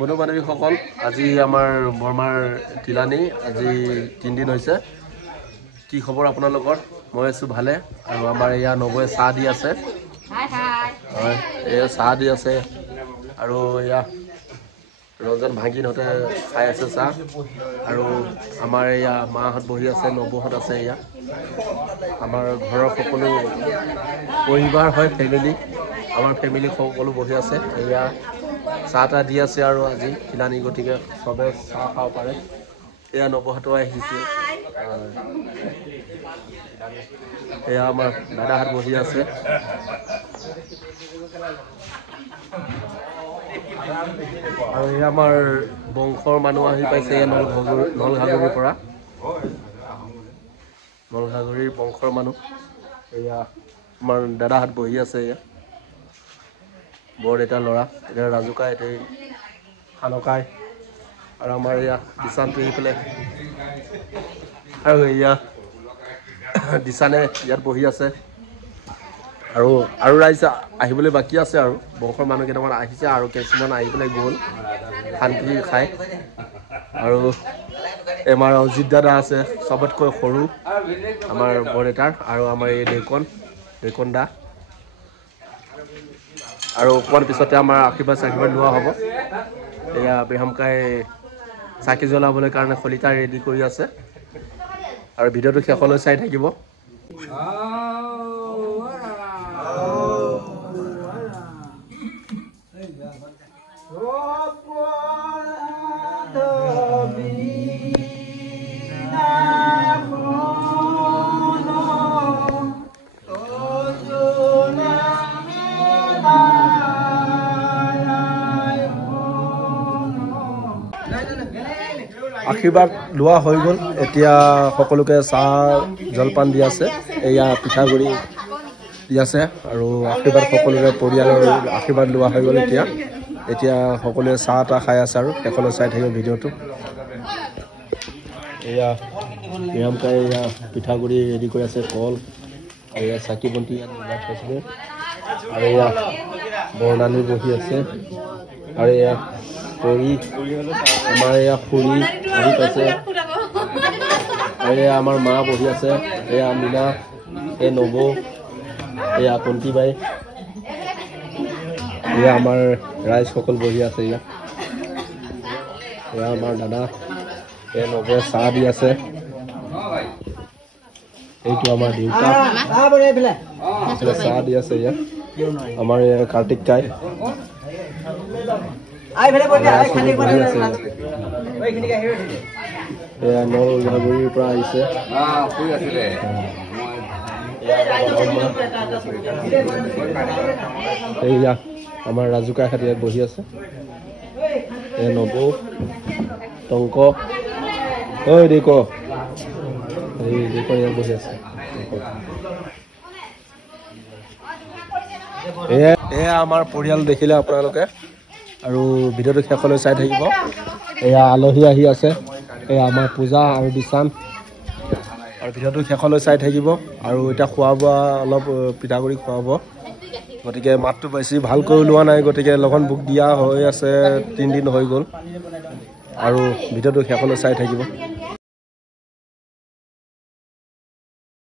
বন্ধু বান্ধৱীসকল, আজি আমাৰ বৰমাৰ তিলানী আজি 3 দিন হৈছে। কি খবৰ আপোনালোকৰ? মই আছোঁ ভালে। আৰু আমাৰ এয়া নবৌয়ে চাহ দি আছে। হয়, এয়া চাহ দি আছে। আৰু এয়া ৰঞ্জন ভাগিনহঁতে খাই আছে চাহ। আৰু আমাৰ এয়া মাহঁত বহি আছে, নবৌহঁত আছে। এয়া আমাৰ ঘৰৰ সকলো পৰিবাৰ হয়, ফেমিলি। আমাৰ ফেমিলি সকলো বহি আছে। এয়া চাহ তাহ দি আছে আৰু আজি তিলানী, গতিকে চবে চাহ খাব পাৰে। এয়া নবৌহঁতো আহিছে। এয়া আমাৰ দাদাহঁত বহি আছে। আৰু এয়া আমাৰ বংশৰ মানুহ আহি পাইছে নলঘাগৰিৰ পৰা। নলঘাগৰিৰ বংশৰ মানুহ। এয়া আমাৰ দাদাহঁত বহি আছে। এয়া বৰদেউতাৰ ল'ৰা, এতিয়া ৰাজুকাই, এতিয়া খানকাই। আৰু আমাৰ এয়া দিচানটো এইফালে। আৰু এয়া দিচানে ইয়াত বহি আছে। আৰু ৰাইজ আহিবলৈ বাকী আছে। আৰু বংশৰ মানুহ কেইটামান আহিছে আৰু কিছুমান আহি পেলাই গ'ল শান্তি খাই। আৰু আমাৰ অজিত দাদা আছে, চবতকৈ সৰু আমাৰ বৰদেউতাৰ। আৰু আমাৰ এই দেকন দা। আৰু অকণমান পিছতে আমাৰ আশীৰ্বাদ লোৱা হ'ব। এয়া বিহামকাই চাকি জ্বলাবলৈ কাৰণে খলিতা ৰেডি কৰি আছে। আৰু ভিডিঅ'টো শেষলৈ চাই থাকিব। আশীৰ্বাদ লোৱা হৈ গ'ল। এতিয়া সকলোকে চাহ জলপান দি আছে। এয়া পিঠাগুড়ি দি আছে। আৰু আশীৰ্বাদ সকলোৰে পৰিয়ালৰ আশীৰ্বাদ লোৱা হৈ গ'ল। এতিয়া সকলোৱে চাহ তাহ খাই আছে। আৰু শেষলৈ চাই থাকিব ভিডিঅ'টো। এয়া বিহামকাই এয়া পিঠাগুড়ি ৰেডি কৰি আছে, কল। এয়া চাকি বন্তি ইয়াত জ্বলাই থৈছিলে। আৰু এয়া বৰ্ণালী বহি আছে। আৰু এয়া আমাৰ এয়া খুৰী আহি পাইছে। আৰু এয়া আমাৰ মা বহি আছে। এয়া মীনা, এই নবৌ, এয়া কণ্টি বাই। এয়া আমাৰ ৰাইজসকল বহি আছে। এয়া আমাৰ দাদা, এই নবৌয়ে চাহ দি আছে। এইটো আমাৰ দেউতা, চাহ দি আছে। ইয়াত আমাৰ এয়া কাৰ্তিক কাই বহি আছে। এয়া নলঘাগৰিৰ পৰা আহিছে। এয়া আমাৰ ৰাজুকাই হাত ইয়াত বহি আছে। এয়া নবৌ, টংক, ঐ দেক, এই দেক ইয়াত বহি আছে। এয়া আমাৰ পৰিয়াল দেখিলে আপোনালোকে। আৰু ভিডিঅ'টো শেষলৈ চাই থাকিব। এয়া আলহী আহি আছে। এয়া আমাৰ পূজা আৰু দিচান। আৰু ভিডিঅ'টো শেষলৈ চাই থাকিব। আৰু এতিয়া খোৱা বোৱা অলপ পিঠাগুড়ি খুৱাব। গতিকে মাতটো বেছি ভালকৈ ওলোৱা নাই, গতিকে লগন বুক দিয়া হৈ আছে। 3 দিন হৈ গ'ল। আৰু ভিডিঅ'টো শেষলৈ চাই থাকিব।